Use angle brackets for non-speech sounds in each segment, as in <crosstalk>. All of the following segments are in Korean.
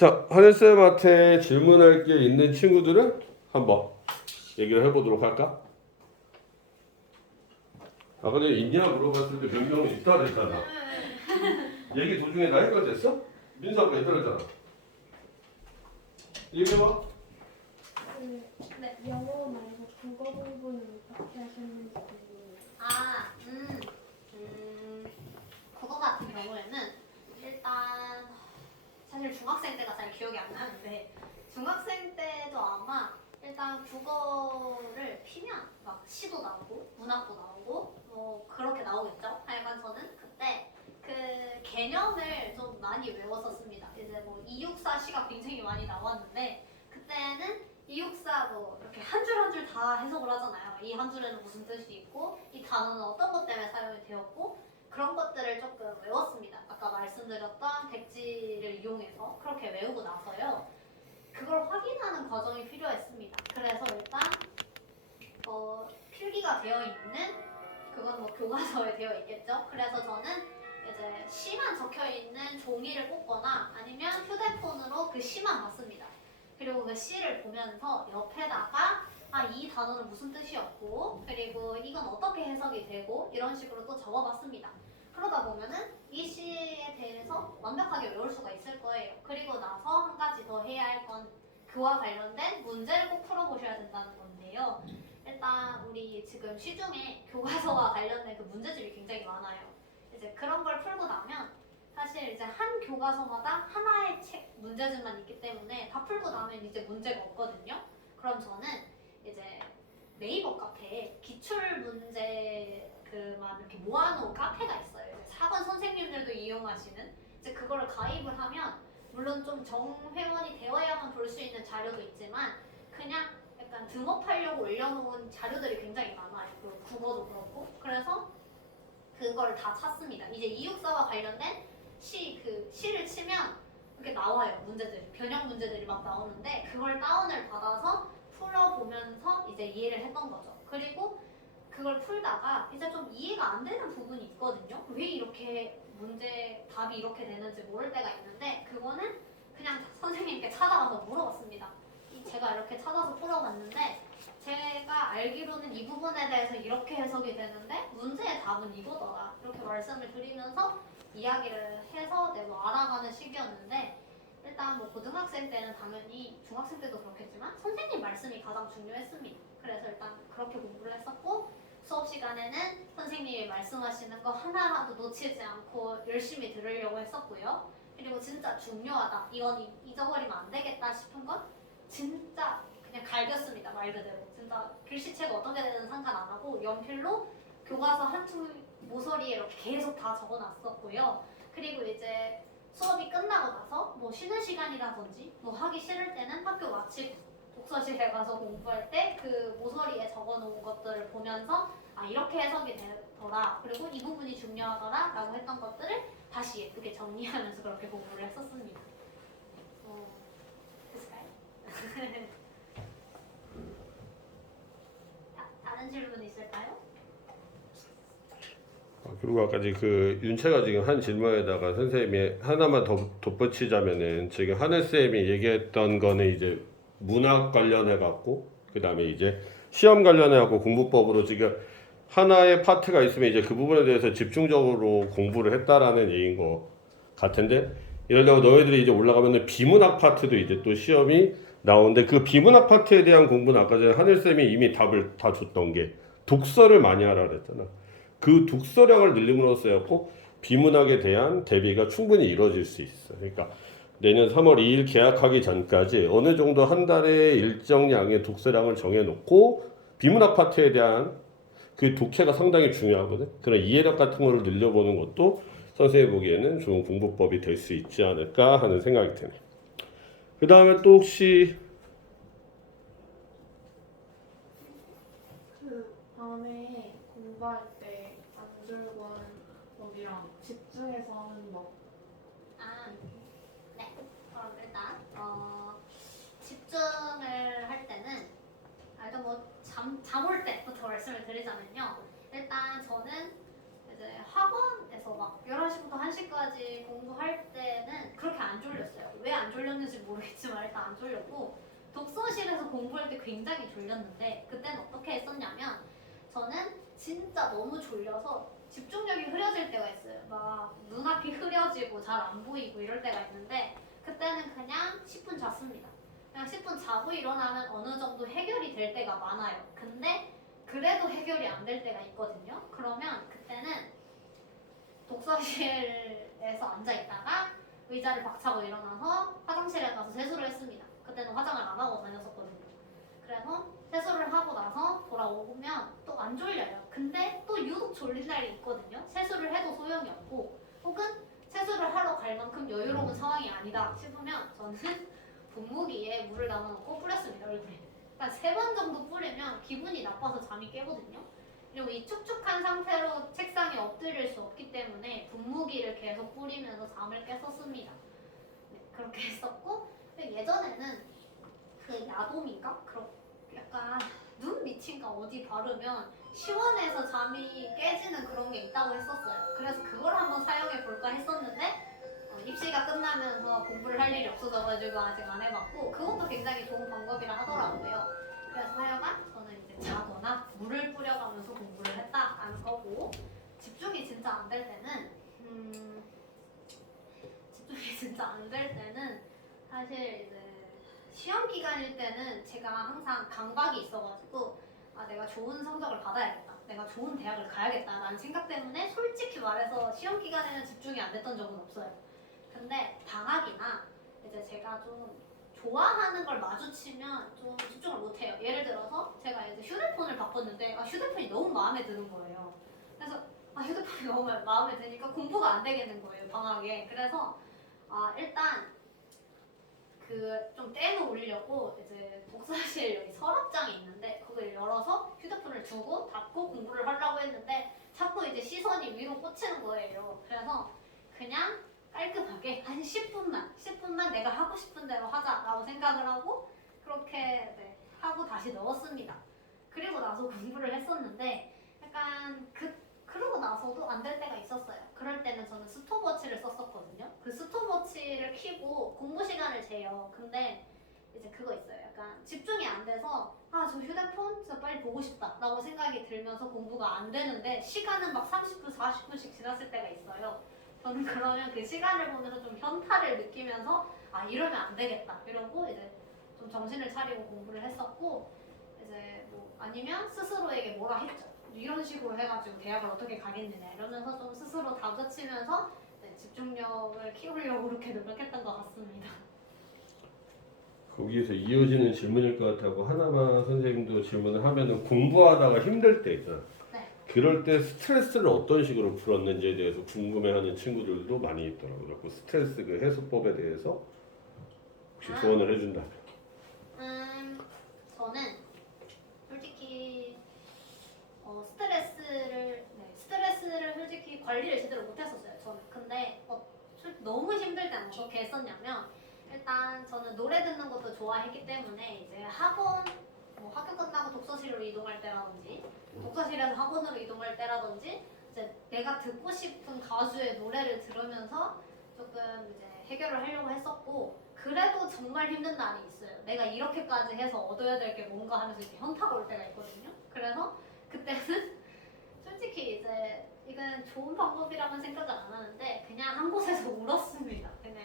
자, 하늘쌤한테 질문할 게 있는 친구들은 한번 얘기를 해보도록 할까? 아, 근데 있냐 물어봤을 때 변경은 있다 그랬잖아. <laughs> 얘기 도중에 나 헷갈렸어? 민사가 헷갈렸잖아. 얘기해봐. 그, 네. 영어 말고 국어 공부는 어떻게 하셨는지 궁금해요. 아, 음, 음, 국어 같은 경우에는 일단 사실 중학생 때가 잘 기억이 안 나는데 중학생 때도 아마 일단 국어를 피면 막 시도 나오고 문학도 나오고 뭐 그렇게 나오겠죠. 하여간 저는 그때 그 개념을 좀 많이 외웠었습니다. 이제 뭐 이육사 시가 굉장히 많이 나왔는데 그때는 이육사 뭐 이렇게 한 줄 한 줄 다 해석을 하잖아요. 이 한 줄에는 무슨 뜻이 있고 이 단어는 어떤 것 때문에 사용이 되었고 그런 것들을 조금 외웠습니다. 아까 말씀드렸던 백지를 이용해서 그렇게 외우고 나서요. 그걸 확인하는 과정이 필요했습니다. 그래서 일단 어, 필기가 되어 있는 그건 뭐 교과서에 되어 있겠죠. 그래서 저는 이제 시만 적혀 있는 종이를 뽑거나 아니면 휴대폰으로 그 시만 봤습니다. 그리고 그 시를 보면서 옆에다가 아 이 단어는 무슨 뜻이었고 그리고 이건 어떻게 해석이 되고 이런 식으로 또 적어봤습니다. 그러다 보면은 이 시에 대해서 완벽하게 외울 수가 있을 거예요. 그리고 나서 한 가지 더 해야 할 건 그와 관련된 문제를 꼭 풀어보셔야 된다는 건데요. 일단 우리 지금 시중에 교과서와 관련된 그 문제집이 굉장히 많아요. 이제 그런 걸 풀고 나면 사실 이제 한 교과서마다 하나의 책 문제집만 있기 때문에 다 풀고 나면 이제 문제가 없거든요. 그럼 저는 이제 네이버 카페에 기출 문제 그만 이렇게 모아놓은 카페가 있어요. 이제 사관 선생님들도 이용하시는 이제 그거를 가입을 하면 물론 좀 정회원이 되어야만 볼 수 있는 자료도 있지만 그냥 약간 등업하려고 올려놓은 자료들이 굉장히 많아요. 그 국어도 그렇고 그래서 그걸 다 찾습니다. 이제 이육사와 관련된 시 그 시를 치면 이렇게 나와요 문제들이 변형 문제들이 막 나오는데 그걸 다운을 받아서 풀어보면서 이제 이해를 했던 거죠. 그리고 그걸 풀다가 이제 좀 이해가 안 되는 부분이 있거든요. 왜 이렇게 문제 답이 이렇게 되는지 모를 때가 있는데 그거는 그냥 선생님께 찾아가서 물어봤습니다. 이 제가 이렇게 찾아서 풀어봤는데 제가 알기로는 이 부분에 대해서 이렇게 해석이 되는데 문제의 답은 이거더라 이렇게 말씀을 드리면서 이야기를 해서 내가 알아가는 시기였는데 일단 뭐 고등학생 때는 당연히 중학생 때도 그렇겠지만 선생님 말씀이 가장 중요했습니다. 그래서 일단 그렇게 공부를 했었고 수업 시간에는 선생님이 말씀하시는 거 하나라도 놓치지 않고 열심히 들으려고 했었고요. 그리고 진짜 중요하다. 이건 이- 잊어버리면 안 되겠다 싶은 건 진짜 그냥 갈겼습니다. 말 그대로. 진짜 글씨체가 어떻게 되든 상관 안 하고 연필로 교과서 한줄 모서리에 이렇게 계속 다 적어놨었고요. 그리고 이제 수업이 끝나고 나서 뭐 쉬는 시간이라든지 뭐 하기 싫을 때는 학교 마치고 독서실에 가서 공부할 때 그 모서리에 적어놓은 것들을 보면서 아 이렇게 해석이 되더라 그리고 이 부분이 중요하더라 라고 했던 것들을 다시 예쁘게 정리하면서 그렇게 공부를 했었습니다. 어, 됐을까요? <laughs> 다, 다른 질문 있을까요? 아, 그리고 아까 그 윤채가 지금 한 질문에다가 선생님이 하나만 더 덧붙이자면은 지금 하늘 쌤이 얘기했던 거는 이제 문학 관련해 갖고 그 다음에 이제 시험 관련해 갖고 공부법으로 지금 하나의 파트가 있으면 이제 그 부분에 대해서 집중적으로 공부를 했다라는 얘기인 것 같은데 들어 너희들이 이제 올라가면은 비문학 파트도 이제 또 시험이 나오는데 그 비문학 파트에 대한 공부는 아까 전에 하늘 쌤이 이미 답을 다 줬던 게 독서를 많이 하라 그랬잖아. 그 독서량을 늘림으로써였고 비문학에 대한 대비가 충분히 이루어질 수 있어. 그러니까 내년 3월 2일 계약하기 전까지 어느 정도 한 달에 일정량의 독서량을 정해놓고 비문학 파트에 대한 그 독해가 상당히 중요하거든. 그런 이해력 같은 거를 늘려보는 것도 선생님 보기에는 좋은 공부법이 될 수 있지 않을까 하는 생각이 드네. 그 다음에 또 혹시 그 밤에 공부할 때 안 들고 하는 법이랑 집중해서 하는 법. 아, 네. 그럼 일단 어, 집중을 할 때는 아, 일단 뭐잠잠올 때부터 말씀을 드리자면요. 일단 저는 이제 학원에서 막 11시부터 1시까지 공부할 때는 그렇게 안 졸렸어요. 왜 안 졸렸는지 모르겠지만 일단 안 졸렸고 독서실에서 공부할 때 굉장히 졸렸는데 그때는 어떻게 했었냐면 저는 진짜 너무 졸려서 집중력이 흐려질 때가 있어요. 막 눈앞이 흐려지고 잘 안 보이고 이럴 때가 있는데 그때는 그냥 10분 잤습니다. 그냥 10분 자고 일어나면 어느 정도 해결이 될 때가 많아요. 근데 그래도 해결이 안 될 때가 있거든요. 그러면 그때는 독서실에서 앉아 있다가 의자를 박차고 일어나서 화장실에 가서 세수를 했습니다. 그때는 화장을 안 하고 다녔었거든요. 그래서 세수를 하고 나서 돌아오면 또 안 졸려요. 근데 또 유독 졸린 날이 있거든요. 세수를 해도 소용이 없고 혹은 세수를 하러 갈 만큼 여유로운 상황이 아니다 싶으면 저는 분무기에 물을 담아놓고 뿌렸습니다 얼굴에. 그러니까 세 번 정도 뿌리면 기분이 나빠서 잠이 깨거든요. 그리고 이 축축한 상태로 책상에 엎드릴 수 없기 때문에 분무기를 계속 뿌리면서 잠을 깼었습니다. 네, 그렇게 <laughs> 했었고 근데 예전에는 그 야돔인가? 그런 약간 눈 밑인가 어디 바르면 시원해서 잠이 깨지는 그런 게 있다고 했었어요. 그래서 그걸 한번 사용해 볼까 했었는데 어, 입시가 끝나면서 공부를 할 일이 없어져가지고 아직 안 해봤고 그것도 굉장히 좋은 방법이라 하더라고요. 그래서 하여간 저는 이제 자거나 물을 뿌려가면서 공부를 했다라는 거고 집중이 진짜 안 될 때는 음, 집중이 <laughs> 진짜 안 될 때는 사실 이제 시험 기간일 때는 제가 항상 강박이 있어가지고 아 내가 좋은 성적을 받아야겠다 내가 좋은 대학을 가야겠다라는 생각 때문에 솔직히 말해서 시험 기간에는 집중이 안 됐던 적은 없어요 근데 방학이나 이제 제가 좀 좋아하는 걸 마주치면 좀 집중을 못해요. 예를 들어서 제가 이제 휴대폰을 바꿨는데 아 휴대폰이 너무 마음에 드는 거예요. 그래서 아 휴대폰이 너무 마음에 드니까 공부가 안 되겠는 거예요 방학에. 그래서 아 일단 그좀 떼놓으려고 이제 독서실 여기 서랍장이 있는데 그걸 열어서 휴대폰을 두고 닫고 공부를 하려고 했는데 자꾸 이제 시선이 위로 꽂히는 거예요. 그래서 그냥 깔끔하게 한 10분만 10분만 내가 하고 싶은 대로 하자라고 생각을 하고 그렇게 네, 하고 다시 넣었습니다. 그리고 나서 공부를 했었는데 약간 그 그러고 나서도 안 될 때가 있었어요. 그럴 때는 저는 스톱워치를 썼었거든요. 그 스톱워치를 켜고 공부 시간을 재요. 근데 이제 그거 있어요. 약간 집중이 안 돼서 아 저 휴대폰 진짜 빨리 보고 싶다라고 생각이 들면서 공부가 안 되는데 시간은 막 30분, 40분씩 지났을 때가 있어요. 저는 그러면 그 시간을 보면서 좀 현타를 느끼면서 아 이러면 안 되겠다 이러고 이제 좀 정신을 차리고 공부를 했었고 이제 뭐 아니면 스스로에게 뭐라 했죠. 이런 식으로 해가지고 대학을 어떻게 가겠느냐 이러면서 좀 스스로 다그치면서 네, 집중력을 키우려고 그렇게 노력했던 것 같습니다. 거기에서 이어지는 질문일 것 같다고 하나만 선생님도 질문을 하면은 공부하다가 힘들 때 있잖아. 네. 그럴 때 스트레스를 어떤 식으로 풀었는지에 대해서 궁금해하는 친구들도 많이 있더라고요. 그 스트레스 그 해소법에 대해서 혹시 아. 조언을 해준다. 음, 저는 솔직히 어, 스트레스를 네, 스트레스를 솔직히 관리를 제대로 못했었어요. 저는 근데 어, 솔- 너무 힘들 때는 어떻게 했었냐면 일단 저는 노래 듣는 것도 좋아했기 때문에 이제 학원 뭐 학교 끝나고 독서실로 이동할 때라든지 독서실에서 학원으로 이동할 때라든지 이제 내가 듣고 싶은 가수의 노래를 들으면서 조금 이제 해결을 하려고 했었고 그래도 정말 힘든 날이 있어요. 내가 이렇게까지 해서 얻어야 될 게 뭔가 하면서 이렇게 현타가 올 때가 있거든요. 그래서 그때는 <laughs> 솔직히 이제 이건 좋은 방법이라고는 생각을 안 하는데 그냥 한 곳에서 <laughs> 울었습니다. 그냥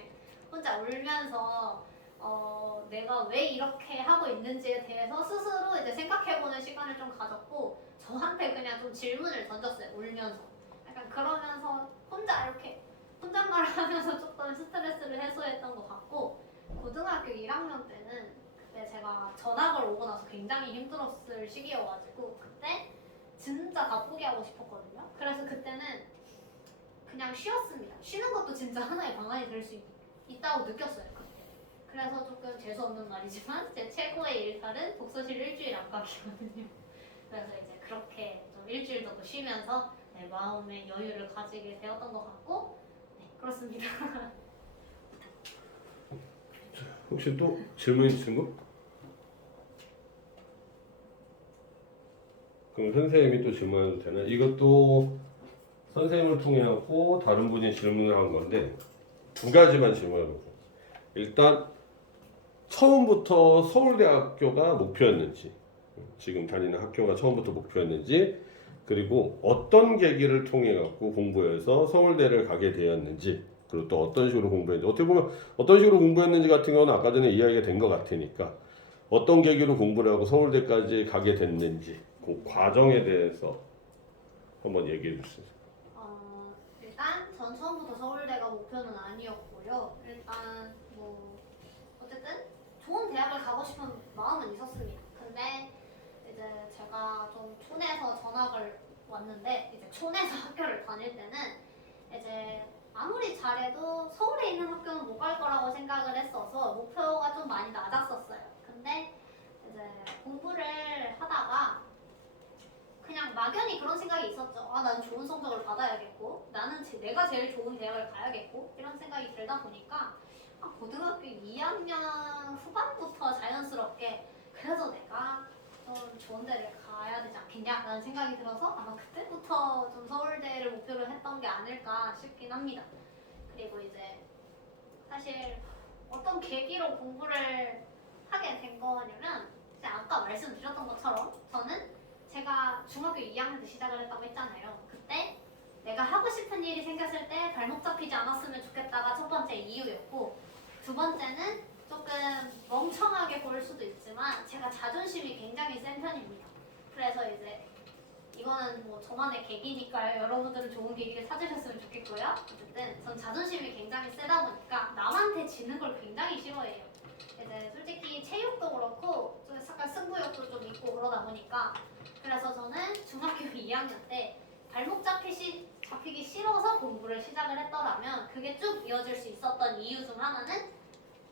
혼자 울면서 어, 내가 왜 이렇게 하고 있는지에 대해서 스스로 이제 생각해보는 시간을 좀 가졌고 저한테 그냥 좀 질문을 던졌어요. 울면서 약간 그러면서 혼자 이렇게 혼잣말을 <laughs> 하면서 조금 스트레스를 해소했던 것 같고 고등학교 1학년 때는 그때 제가 전학을 오고 나서 굉장히 힘들었을 시기여가지고 그때 진짜 다 포기하고 싶었거든요. 그래서 그때는 그냥 쉬었습니다. 쉬는 것도 진짜 하나의 방안이 될 수 있다고 느꼈어요. 그래서 조금 재수없는 말이지만 제 최고의 일탈은 독서실 일주일 안 가기거든요. 그래서 이제 그렇게 좀 일주일 정도 쉬면서 내 마음의 여유를 가지게 되었던 것 같고 네, 그렇습니다. 혹시 또 질문 있으신 거? 그럼 선생님이 또 질문해도 되나? 이것도 선생님을 통해 하고 다른 분이 질문을 한 건데 두 가지만 질문해 볼게요. 일단 처음부터 서울대학교가 목표였는지 지금 다니는 학교가 처음부터 목표였는지 그리고 어떤 계기를 통해 갖고 공부해서 서울대를 가게 되었는지 그리고 또 어떤 식으로 공부했는지 어떻게 보면 어떤 식으로 공부했는지 같은 경우는 아까 전에 이야기가 된 것 같으니까 어떤 계기로 공부를 하고 서울대까지 가게 됐는지 그 과정에 대해서 한번 얘기해 주세요. 어, 일단 전 처음부터 서울대가 목표는 아니었고요. 좋은 대학을 가고 싶은 마음은 있었습니다. 근데 이제 제가 좀 촌에서 전학을 왔는데 이제 촌에서 <laughs> 학교를 다닐 때는 이제 아무리 잘해도 서울에 있는 학교는 못 갈 거라고 생각을 했어서 목표가 좀 많이 낮았었어요. 근데 이제 공부를 하다가 그냥 막연히 그런 생각이 있었죠. 아, 나는 좋은 성적을 받아야겠고, 나는 제, 내가 제일 좋은 대학을 가야겠고, 이런 생각이 들다 보니까 아, 고등학교 2학년 후반부터 자연스럽게 그래도 내가 좀 좋은 데를 가야 되지 않겠냐라는 생각이 들어서 아마 그때부터 좀 서울대를 목표로 했던 게 아닐까 싶긴 합니다. 그리고 이제 사실 어떤 계기로 공부를 하게 된 거냐면 아까 말씀드렸던 것처럼 저는 제가 중학교 2학년 때 시작을 했다고 했잖아요. 그때 내가 하고 싶은 일이 생겼을 때 발목 잡히지 않았으면 좋겠다가 첫 번째 이유였고 두 번째는 조금 멍청하게 보일 수도 있지만 제가 자존심이 굉장히 센 편입니다. 그래서 이제 이거는 뭐 저만의 계기니까요. 여러분들은 좋은 계기를 찾으셨으면 좋겠고요. 어쨌든 전 자존심이 굉장히 세다 보니까 남한테 지는 걸 굉장히 싫어해요. 이제 솔직히 체육도 그렇고 좀 약간 승부욕도 좀 있고 그러다 보니까 그래서 저는 중학교 <laughs> 2학년 때 발목 잡히시, 잡히기 싫어서 공부를 시작을 했더라면 그게 쭉 이어질 수 있었던 이유 중 하나는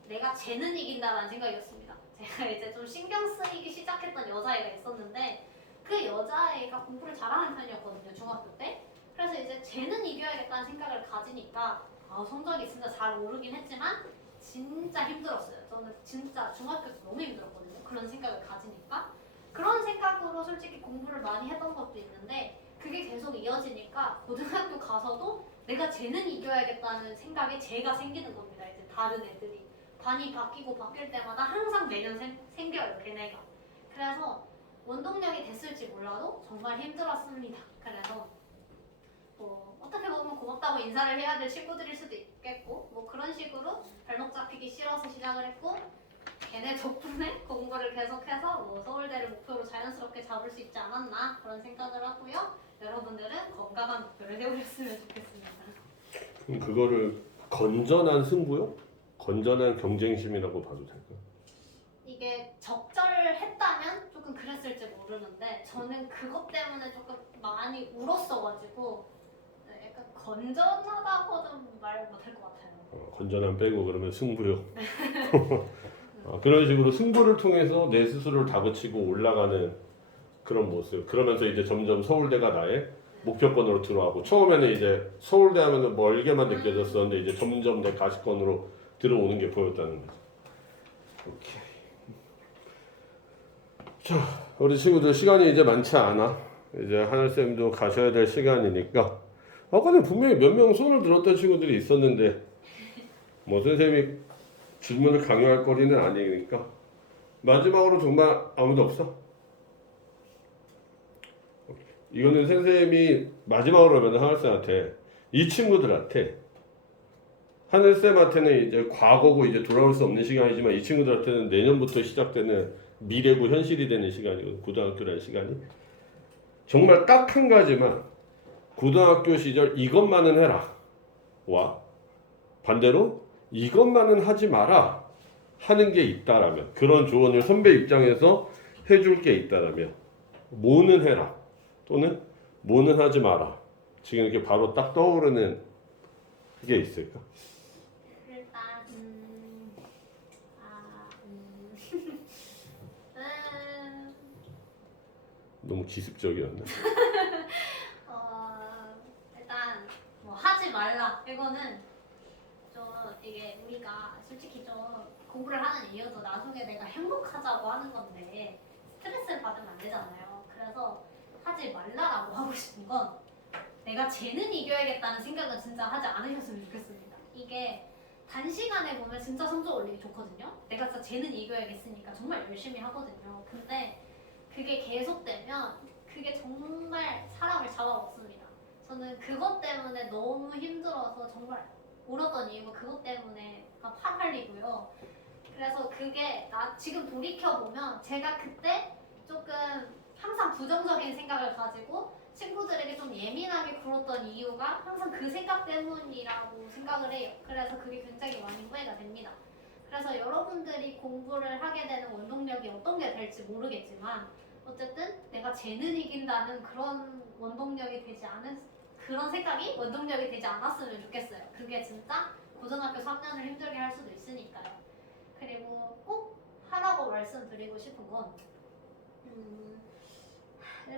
내가 쟤는 이긴다라는 생각이었습니다. <laughs> 제가 이제 좀 신경 쓰이기 시작했던 여자애가 있었는데 그 여자애가 공부를 잘하는 편이었거든요 중학교 때. 그래서 이제 쟤는 이겨야겠다는 생각을 가지니까 아, 성적이 진짜 잘 오르긴 했지만 진짜 힘들었어요. 저는 진짜 중학교 때 너무 힘들었거든요. 그런 생각을 가지니까. 그런 생각으로 솔직히 공부를 많이 했던 것도 있는데 그게 계속 이어지니까 고등학교 가서도 내가 쟤는 이겨야겠다는 생각에 제가 생기는 겁니다. 이제 다른 애들이 반이 바뀌고 바뀔 때마다 항상 매년 생, 생겨요 걔네가. 그래서 원동력이 됐을지 몰라도 정말 힘들었습니다. 그래서 뭐 어떻게 보면 고맙다고 인사를 해야 될 친구들일 수도 있겠고 뭐 그런 식으로 발목 잡히기 싫어서 시작을 했고 걔네 덕분에 공부를 계속해서 뭐 서울대를 목표로 자연스럽게 잡을 수 있지 않았나 그런 생각을 하고요. 여러분들은 건강한 목표를 세우셨으면 좋겠습니다. 그럼 그거를 건전한 승부요? 건전한 경쟁심이라고 봐도 될까요? 이게 적절했다면 조금 그랬을지 모르는데 저는 그것 때문에 조금 많이 울었어가지고 네, 약간 건전하다고는 말 못할 것 같아요. 어, 건전한 빼고 그러면 승부요. <laughs> 어, 그런 식으로 승부를 통해서 내 스스로를 다그치고 올라가는 그런 모습. 그러면서 이제 점점 서울대가 나의 목표권으로 들어가고 처음에는 이제 서울대 하면은 멀게만 느껴졌었는데 이제 점점 내 가시권으로 들어오는 게 보였다는 거죠. 오케이. 자, 우리 친구들 시간이 이제 많지 않아. 이제 하늘 쌤도 가셔야 될 시간이니까. 아까 전에 분명히 몇 명 손을 들었던 친구들이 있었는데 뭐 선생님이 질문을 강요할 거리는 아니니까. 마지막으로 정말 아무도 없어? 이거는 선생님이 마지막으로 하면 하늘쌤한테 이 친구들한테 하늘쌤한테는 이제 과거고 이제 돌아올 수 없는 시간이지만 이 친구들한테는 내년부터 시작되는 미래고 현실이 되는 시간이고 고등학교라는 시간이. 정말 딱 한 가지만 고등학교 시절 이것만은 해라. 와. 반대로 이것만은 하지 마라 하는 게 있다라면 그런 조언을 선배 입장에서 해줄 게 있다라면 뭐는 해라 또는 뭐는 하지 마라 지금 이렇게 바로 딱 떠오르는 게 있을까? 일단 음, 아, 음, 음, 너무 기습적이었네. <laughs> 어, 일단 뭐 하지 말라 이거는 좀 이게 우리가 솔직히 좀 공부를 하는 이유도 나중에 내가 행복하자고 하는 건데 스트레스를 받으면 안 되잖아요. 그래서 하지 말라라고 <laughs> 하고 싶은 건 내가 쟤는 이겨야겠다는 생각은 진짜 하지 않으셨으면 좋겠습니다. 이게 단시간에 보면 진짜 성적 올리기 좋거든요. 내가 진짜 쟤는 이겨야겠으니까 정말 열심히 하거든요. 근데 그게 계속되면 그게 정말 사람을 잡아먹습니다. 저는 그것 때문에 너무 힘들어서 정말 울었던 이유가 그것 때문에 아, 팔 흘리고요. 그래서 그게 나 지금 돌이켜 보면 제가 그때 조금 항상 부정적인 생각을 가지고 친구들에게 좀 예민하게 굴었던 이유가 항상 그 생각 때문이라고 생각을 해요. 그래서 그게 굉장히 많이 후회가 됩니다. 그래서 여러분들이 공부를 하게 되는 원동력이 어떤 게 될지 모르겠지만 어쨌든 내가 쟤는 이긴다는 그런 원동력이 되지 않은 그런 생각이 원동력이 되지 않았으면 좋겠어요. 그게 진짜 고등학교 3년을 힘들게 할 수도 있으니까요. 그리고 꼭 하라고 말씀드리고 싶은 건 음,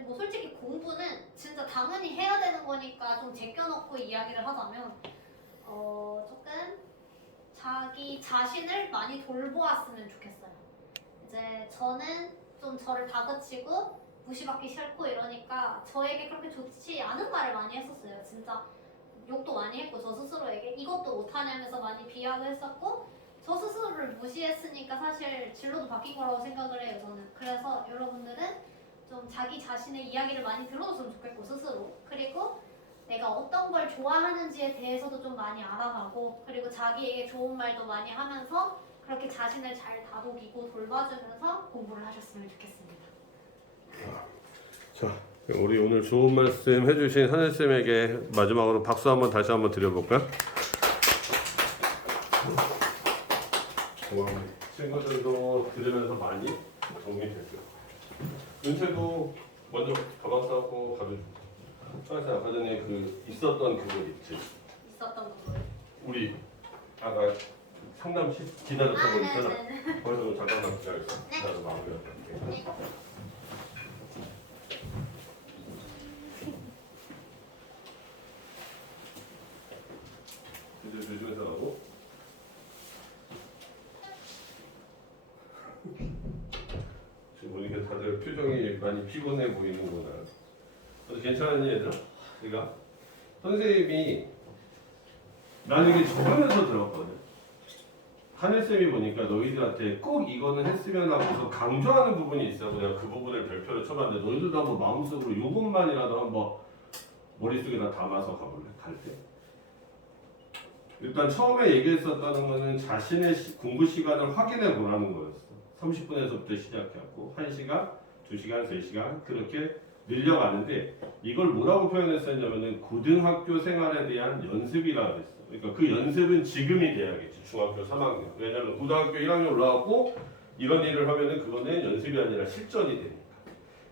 뭐 솔직히 공부는 진짜 당연히 해야 되는 거니까 좀 제껴놓고 이야기를 하자면 어 조금 자기 자신을 많이 돌보았으면 좋겠어요. 이제 저는 좀 저를 다그치고 무시받기 싫고 이러니까 저에게 그렇게 좋지 않은 말을 많이 했었어요. 진짜 욕도 많이 했고 저 스스로에게 이것도 못하냐면서 많이 비하도 했었고 저 스스로를 무시했으니까 사실 진로도 바뀐 거라고 생각을 해요. 저는 그래서 여러분들은 좀 자기 자신의 이야기를 많이 들어줬으면 좋겠고 스스로 그리고 내가 어떤 걸 좋아하는지에 대해서도 좀 많이 알아가고 그리고 자기에게 좋은 말도 많이 하면서 그렇게 자신을 잘 다독이고 돌봐주면서 공부를 하셨으면 좋겠습니다. 자, 우리 오늘 좋은 말씀 해주신 하늘 쌤에게 마지막으로 박수 한번 다시 한번 드려볼까요? 뭐, 친구들도 들으면서 많이 도움이 됐죠. 윤채도 먼저 가방 싸고 가져주고. 차에서 아까 전에 그 있었던 그거 있지. 있었던 부분. 우리 아까 상담실 기다렸던 거 있잖아. 네네네. 거기서 잠깐만 기다렸어. 나도 마무리할게. 네. 이제 조심해서 가고. 지금 보니까 다들 표정이 많이 피곤해 보이는구나. 너 괜찮니 얘들아? 네가 선생님이 나는 이게 적으면서 들었거든. 하늘 쌤이 보니까 너희들한테 꼭 이거는 했으면 하고서 강조하는 부분이 있어. 내가 그 부분을 별표를 쳐봤는데 너희들도 한번 마음속으로 이것만이라도 한번 머릿속에다 담아서 가볼래? 갈 때. 일단 처음에 얘기했었다는 거는 자신의 시- 공부 시간을 확인해 보라는 거였어. 30분에서부터 시작해갖고 1시간, 2시간, 3시간 그렇게 늘려가는데 이걸 뭐라고 표현했었냐면은 고등학교 생활에 대한 연습이라 그랬어. 그러니까 그 연습은 지금이 돼야겠지. 중학교 3학년. 왜냐면 고등학교 1학년 올라가고 이런 일을 하면은 그거는 연습이 아니라 실전이 되니까.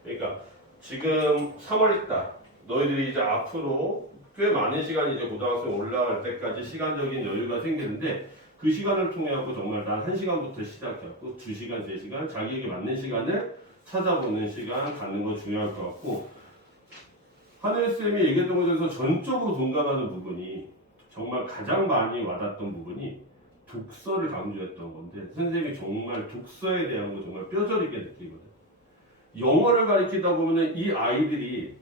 그러니까 지금 3월달 너희들이 이제 앞으로 꽤 많은 시간이 이제 고등학생 올라갈 때까지 시간적인 여유가 생기는데 그 시간을 통해 갖고 정말 단 1시간부터 시작해갖고 2시간, 3시간 자기에게 맞는 시간을 찾아보는 시간 갖는 건 중요할 것 같고 하늘쌤이 얘기했던 것에 대해서 전적으로 동감하는 부분이 정말 가장 많이 와닿던 부분이 독서를 강조했던 건데 선생님이 정말 독서에 대한 거 정말 뼈저리게 느끼거든 영어를 가르치다 보면은 이 아이들이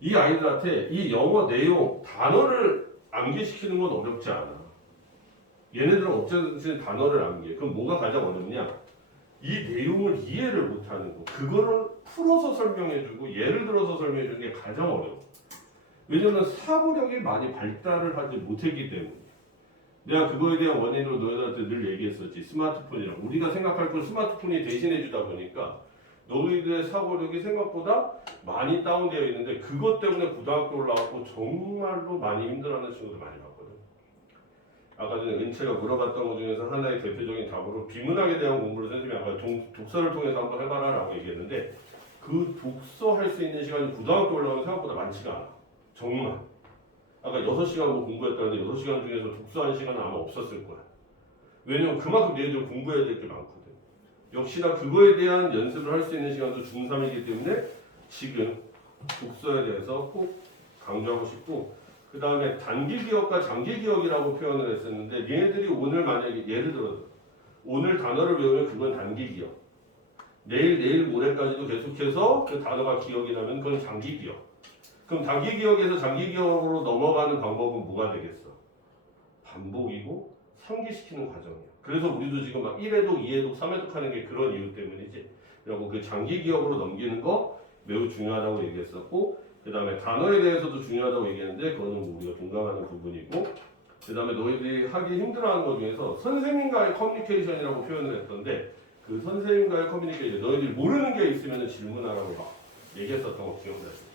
이 아이들한테 이 영어 내용 단어를 암기시키는 건 어렵지 않아. 얘네들은 어쨌든 단어를 암기해. 그럼 뭐가 가장 어렵냐? 이 내용을 이해를 못하는 거. 그거를 풀어서 설명해주고 예를 들어서 설명해주는 게 가장 어려워. 왜냐면 사고력이 많이 발달을 하지 못했기 때문에. 내가 그거에 대한 원인으로 너희들한테 늘 얘기했었지. 스마트폰이랑. 우리가 생각할 걸 스마트폰이 대신해주다 보니까 너희들의 사고력이 생각보다 많이 다운되어 있는데 그것 때문에 고등학교 올라가고 정말로 많이 힘들어하는 친구들 많이 봤거든. 아까 전에 은채가 물어봤던 것 중에서 하나의 대표적인 답으로 비문학에 대한 공부를 선생님이 아까 동- 독서를 통해서 한번 해봐라 라고 얘기했는데 그 독서할 수 있는 시간이 고등학교 올라가면 생각보다 많지가 않아. 정말. 아까 6시간 뭐 공부했다는데 6시간 중에서 독서한 시간은 아마 없었을 거야. 왜냐면 그만큼 얘들 공부해야 될 게 많거든. 역시나 그거에 대한 연습을 할 수 있는 시간도 중3이기 때문에 지금 독서에 대해서 꼭 강조하고 싶고 그 다음에 단기 기억과 장기 기억이라고 표현을 했었는데 얘네들이 오늘 만약에 예를 들어 오늘 단어를 외우면 그건 단기 기억 내일 내일 모레까지도 계속해서 그 단어가 기억이 나면 그건 장기 기억 그럼 단기 기억에서 장기 기억으로 넘어가는 방법은 뭐가 되겠어? 반복이고 상기시키는 과정이에요. 그래서 우리도 지금 막 1회독, 2회독, 3회독 하는 게 그런 이유 때문이지. 그리고 그 장기 기억으로 넘기는 거 매우 중요하다고 얘기했었고, 그 다음에 단어에 대해서도 중요하다고 얘기했는데, 그거는 뭐 우리가 동감하는 부분이고, 그 다음에 너희들이 하기 힘들어하는 것 중에서 선생님과의 커뮤니케이션이라고 표현을 했던데, 그 선생님과의 커뮤니케이션, 너희들이 모르는 게 있으면 질문하라고 막 얘기했었던 거 기억나지?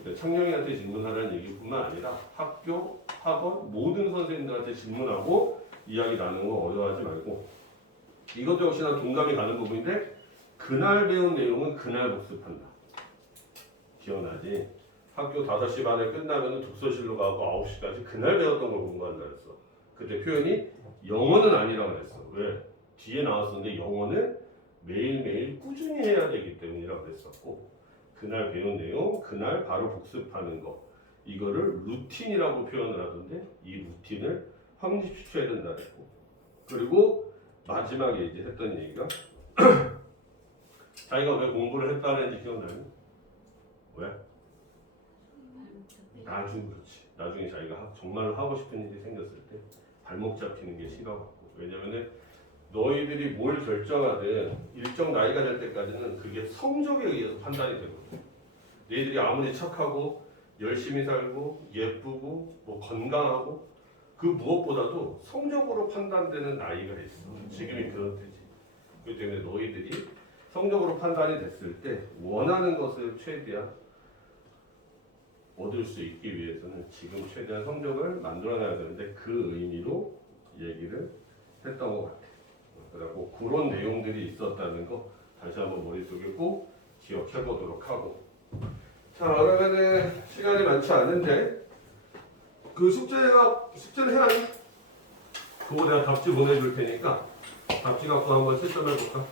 그러니까 창령이한테 질문하라는 얘기뿐만 아니라 학교, 학원 모든 선생님들한테 질문하고 이야기 나누는 거 어려워하지 말고 이것도 역시나 동감이 가는 부분인데 그날 배운 내용은 그날 복습한다. 기억나지? 학교 5시 반에 끝나면 독서실로 가고 9시까지 그날 배웠던 걸 공부한다 그랬어. 그때 표현이 영어는 아니라고 그랬어. 왜? 뒤에 나왔었는데 영어는 매일매일 꾸준히 해야 되기 때문이라고 그랬었고 그날 배운 내용, 그날 바로 복습하는 거 이거를 루틴이라고 표현을 하던데 이 루틴을 확립시켜야 된다 그랬고 그리고 마지막에 이제 했던 얘기가 <clears throat> 자기가 왜 공부를 했다는지 기억나요? 왜? 나중 그렇지. 나중에 자기가 하- 정말 하고 싶은 일이 생겼을 때 발목 잡히는 게 싫어갖고. 왜냐면은 너희들이 뭘 결정하든 일정 나이가 될 때까지는 그게 성적에 의해서 판단이 되거든. 너희들이 아무리 착하고 열심히 살고 예쁘고 뭐 건강하고 그 무엇보다도 성적으로 판단되는 나이가 있어. 지금이 그런 때지. 그렇기 때문에 너희들이 성적으로 판단이 됐을 때 원하는 것을 최대한 얻을 수 있기 위해서는 지금 최대한 성적을 만들어내야 되는데 그 의미로 얘기를 했던 것 같아. 그리고 그런 내용들이 있었다는 거 다시 한번 머릿속에 꼭 기억해 보도록 하고. 자, 그러면은 시간이 많지 않은데 그 숙제가 숙제를 해야 해. 그거 내가 답지 보내줄 테니까 답지 갖고 한번 실습해 볼까?